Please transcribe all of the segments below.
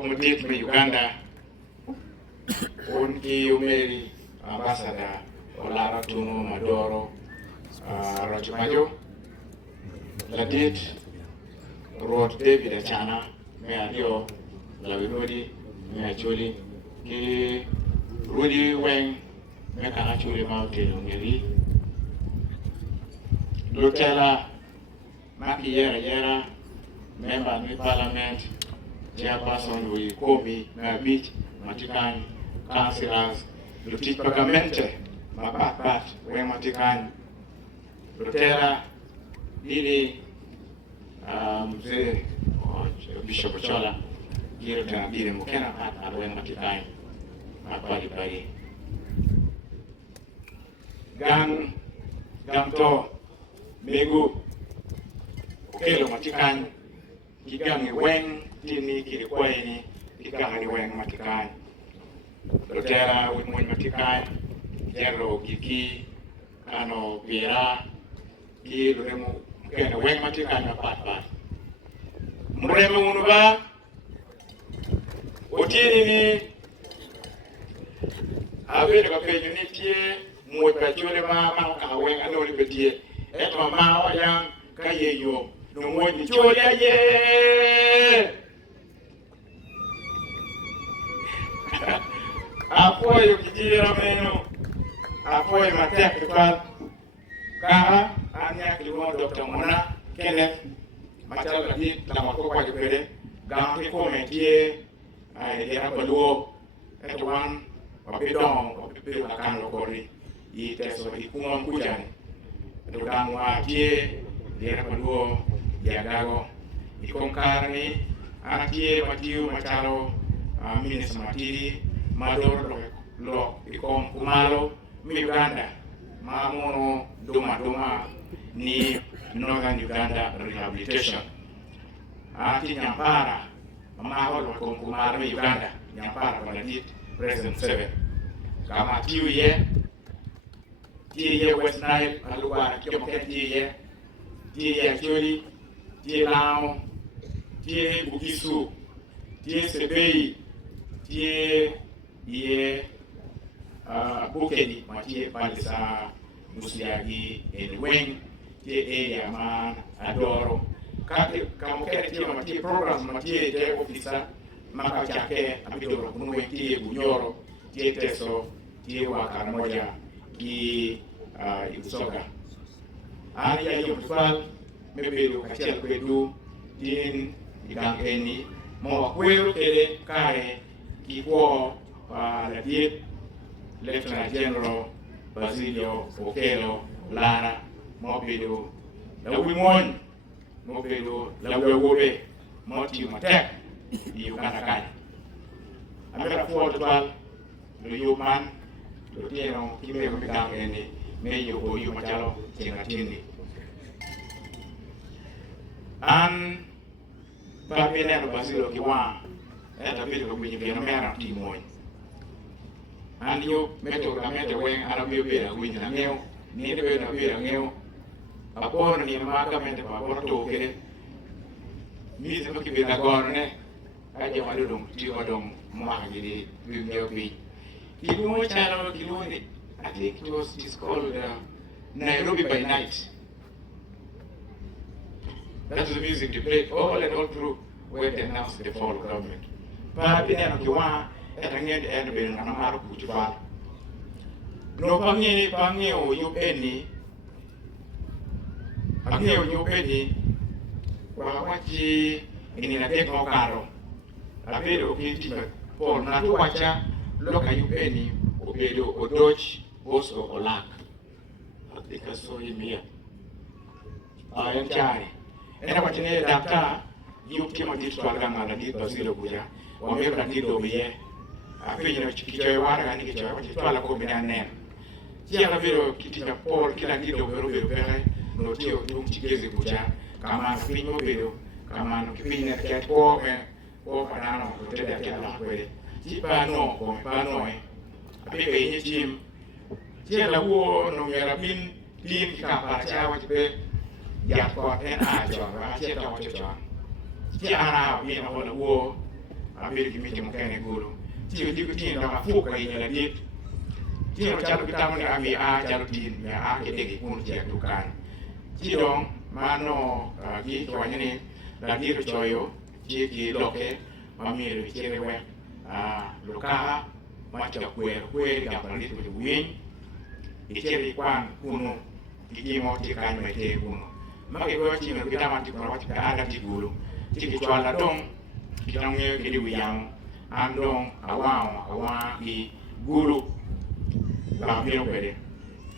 Komutit me Uganda, Unki Umeri, Ambassador, Olara Tumo Madoro, Rajumajo, Ladit, Road David Achana, me Adio, Lawirodi, me Acholi, Ki Rudy Weng, me Kanachuli Mountain Ungeri, Lutela, Maki Yera, member of the parliament, chairperson with Kobe, Beach, Matikan, councillors, Lutit Pagamente, Mabat, Weng Matikan, Lutera, Didi, Bishop Ochola, Girota, Didi Mukena Pat, and Weng Matikan, Mabadi. Gamto, Megu, Okelo Matikan, Kigang Weng, Tini, Kirikwaini, Kigang Weng Matikan, Lutera with Mun Matikan, Jero, Kiki, Kano, Pira, Ki Luremu, Ken Weng Matikan, Pat. Muremu Unuba, Otini, Aveda Unity, Mupajule Mama, Weng Anoli Petie, et Mama Yang, Kayeyo. No more than Julia, yeah. Apoio que tira meno, apoio matéria que fala, cara, a minha que levou o Dr. Mona, Kenneth, Machado aqui, da uma coisa de perder, ganho que comentie, a ideia para o one, o pidão na cana corri, e teso e com um cujane, do ganho aqui, ideia para o Yagago, e com carne, aqui, Matiu, Machado, Ministro Matiri, Mador, Lo, e com Kumalo, Uganda, Mamono, Duma, ni Northern Uganda Rehabilitation. Ati Nyampara, Maholo, com Kumalo, Uganda, Nyampara, Paladit, President 7. Kama Tiye, West Nile, Aluwa, Kyomoket Tiye, Choli, Tiye Lao, Tiye Bugisu, Tiye Sebei, Tiye Bukedi, Tiye Palisa, Musiagi, and Wing, Tiye Area Man, Adoro, Kamoketi, Tiye Programs, Tiye Tiye Officer, Makachake, Abidoro, Kunwe, Tiye Bunyoro, Tiye Teso, Tiye Wakaramoja, Ki Usoga. Aya Yomfal, maybe Kachel Kwedu, Din, Igang Eni, Mo Kwero Kede, Kare, Kipo, Ladip, Lieutenant General, Basilio, Okelo, Lara, Mobido, Lawimon, Mobido, Lawewobe, Moti Matek, Uganda. I'm going to afford to tell the human, the Tino, Kimego Igang Eni, Mayo, Machalo, Tingatini. And Pamela Basilo Kiwan, at a bit of which you can marry Timoy. And you met a wing and a bit with a meal, need a bit of a meal. Upon the Margament of our token, Miss Mukibina Gorne, I don't want to do Madame Mahdi, will be. You know, channel, I think it was called Nairobi by Night. That's the music they play all and all through when they announced the fall of government. But then you want at the end of it, I'm out of Kutuba. No Pangi or you penny. I'm here with you penny. Well, what ye in a take no caro. A bit of it, Paul Natuacha, look at you penny, Obedo, or Dodge, also or lack. I think I saw him here. I am Charlie. And I want to know that you came on this program and I did Basilo Buya, or maybe I did over here. I feel you know, Chikichawa and Kichawa, which is Twala name. Here a video, Kitty Paul, Kilagito, Peru, no Tio, Chikezi Buja, come on, Pino Bido, come on, Pin at Cat War, and walk around to the cat way. Chipano, or Panoy, a big age team. Here a war, no Yarabin, Pin Kapacha, which be. Yap got an eye, John, I said, John. Tiana, being on the war, abiri kimiti mkene gulu tiyo digo tin da fuka ina dit tiyo chalo kitamo ni ami a chalo tin ya a ke degi kun tiya dukan tidong mano gi twanya ni da diro choyo ti gi loke mamiro chere we luka macha kwer ga palit ko win ichere kwan kuno gimo ti kan mete kuno mage go ti no kitama ti ko wati ka ada ti gulu ti ki chwala dong kitang ye ki di yang andong awa ki gulu ba miro pede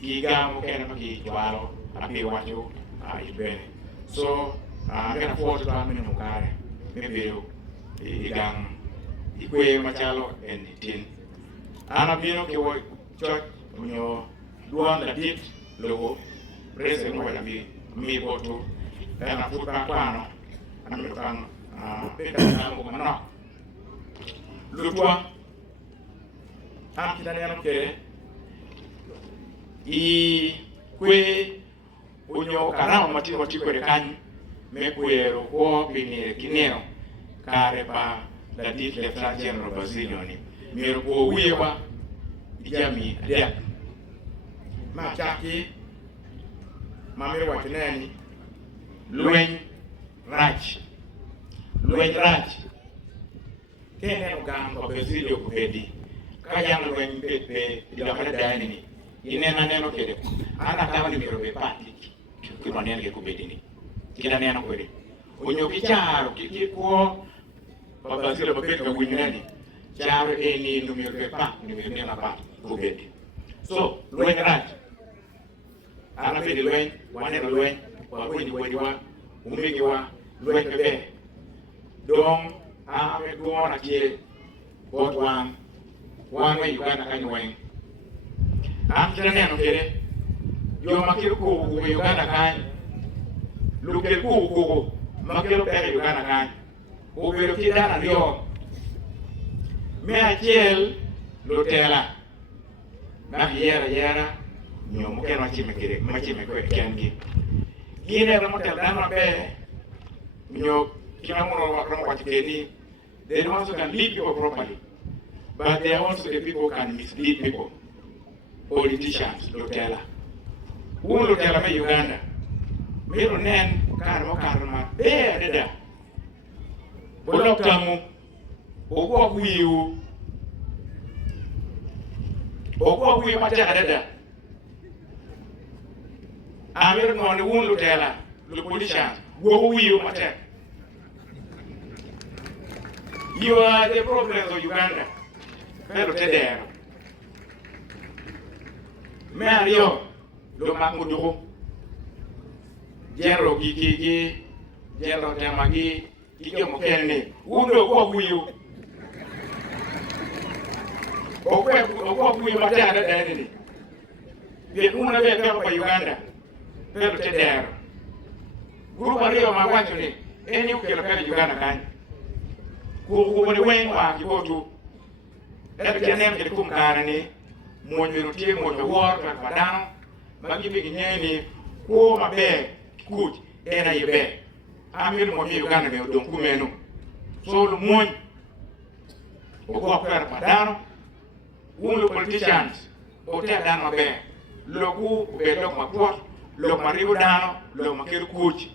iga mo kene maki chwalo api wacho ibene so ngana foto ta mini mukare mebiro igang ikwe machalo en tin ana bino ke wo church unyo duan la dit logo president wala mi boto ana futa kwano ana mi kan peta na mo no lutwa am kitane am kere i kwe unyo karama matimo tiko de kan me kwero ko pinire kineo kare pa la dit le fra general basilioni miro ko wiwa ijami dia ma chaki mamiro watineni lwen rach kene no gam ko basilio ko pedi kaya no lwen pepe ila kada dani ni inena neno kede ana kama ni miro be pati kimo nene ko pedi ni kila neno kweli unyo kicharo kikiko basilio be pedi ko winani charo eni numero be pa numero nena pa ko pedi so lwen rach ana pedi lwen wane lwen wa weni wa umigi wa lwen be dong ame duona tie bot wan we Uganda kan wen am tena neno kere yo makiro ko Uganda kan lukel ko makiro pere Uganda kan o bero kidana yo me achiel lutela na yera nyomo keno chime kere machime ko kengi gine no motel dano be nyo kina mono wakati keni they also can lead people properly but they are also the people can mislead people politicians lutela lutela me Uganda mero nen kar ma be deda boloktamu ogwa wiu mataka deda amir no lutela politicians go wiu mataka. You are the problems of Uganda. Pero te dero. Mario, lo makudu. Jero gigi, jero temagi, gigi mokene. Undo kwa wiu. Okwa wiu matenda deni. Be una be kwa Uganda. Pero te dero. Guru Mario magwacho ni eni ukelo pele Uganda kani. Kuko ni wen wa kibotu e kenem ke kum karani mo nyiru tie mo wor ka padano magi bi nyeni ko mabe kuj ena yebe amir mo mi Uganda me don kumenu so lu mo o ko per padano un politicians o te dan mabe logu be lok ma pot lok ma ribu dano lok ma keru kuj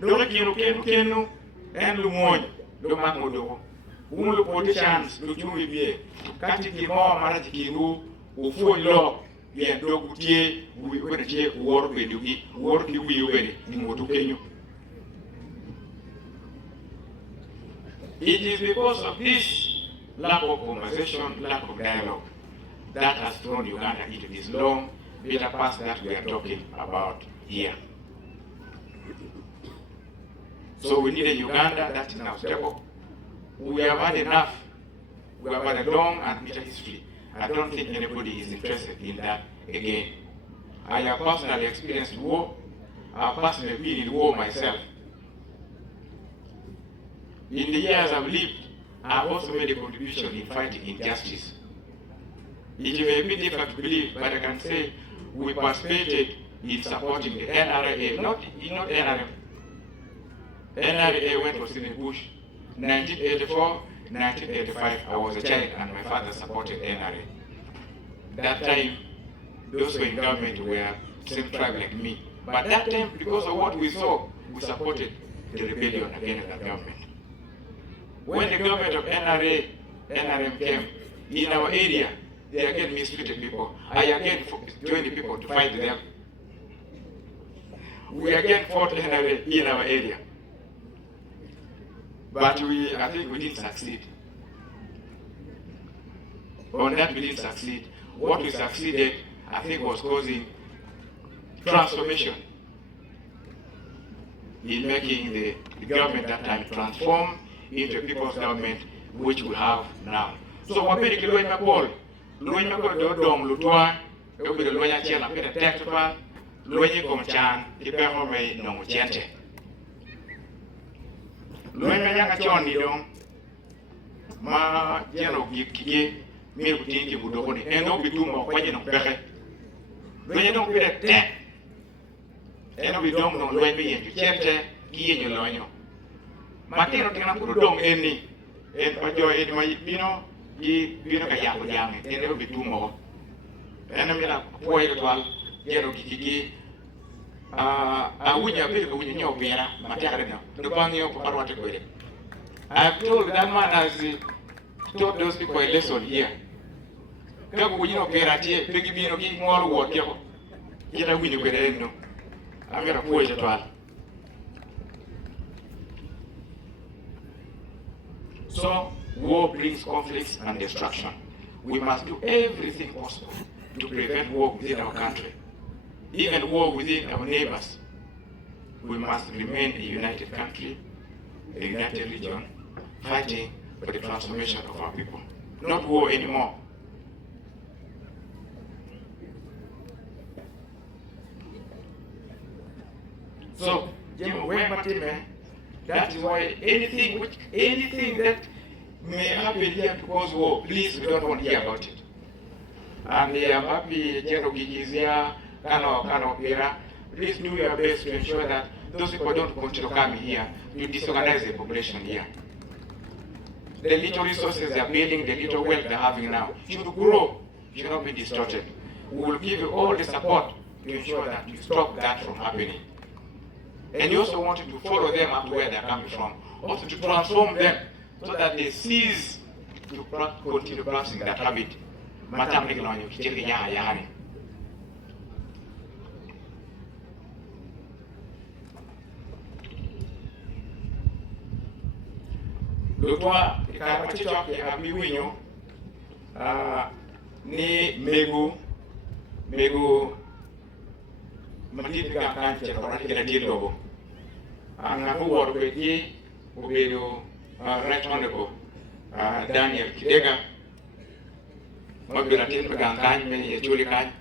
do kenu en lu moñ lu mag do lu politicians lu jumi bie kati ki mo mara ki ru u fo lo bien do gutie wi ko tie wor be dugi wor ki wi be ni moto kenyo. It is because of this lack of conversation, lack of dialogue, that has thrown Uganda into this long bitter past that we are talking about here. So we need a Uganda that is now stable. We have had enough. We have had a long and bitter history. I don't think anybody is interested in that again. I have personally experienced war. I have personally been in war myself. In the years I've lived, I have also made a contribution in fighting injustice. It may be difficult to believe, but I can say we participated in supporting the NRA, not NRA. NRA went to Sydney Bush 1984, 1985, I was a child and my father supported NRA. That time, those who were in government were same tribe like me. But that time, because of what we saw, we supported the rebellion against the government. When the government of NRM came in our area, they again mistreated people. I again joined the people to fight them. We again fought NRA in our area. But I think we didn't succeed. On that we didn't succeed. What we succeeded, I think, was causing transformation in making the government that time transform into a people's government which we have now. So what made it Luenya Paul? Luenya Paul do dom lutwa, do be the Luenya Chen and Peter Tactical, Luenya Gomchan, the Perro May no Chente. Luenya Yanga Chon Nidong, Ma Jano Giki, Milk Tinky Budoni, and no be doom of Wajan of Pepe. Luenya don't be a tech. And we don't know when we into Chente, Gi and Yolono. Matino cannot put dom any, and Pajo in my Pino, Ye Pino Kayaku Yam, and there will be two more. And I'm going to point it one, Yellow Gigi. I wouldn't have been with your Pena, Matarino, the Banyo Parwata. I've told that man as he taught those people a lesson here. Go with your Pera, Piggy Bino, give more work. Get a window with it. I'm going to point it one. So, war brings conflicts and destruction. We must do everything possible to prevent war within our country, even war within our neighbors. We must remain a united country, a united region, fighting for the transformation of our people. Not war anymore. So, that is why anything that may happen here to cause war, please, we don't want to hear about it. And I'm happy General Gigizia, Kano Pira, please do your best to ensure that those people don't continue coming here to disorganize the population here. The little resources they are building, the little wealth they're having now, should grow, should not be distorted. We will give you all the support to ensure that you stop that from happening. And you also want to follow them up to where they're coming from, also to transform them so that they cease to continue practicing that habit. Lutwa ikarapachichok ya miwinyo ni megu matiti ka kanche korati kena tilogo anga huwa kweti ubedo right honorable Daniel Kidega mabira tin kan kan me chuli kan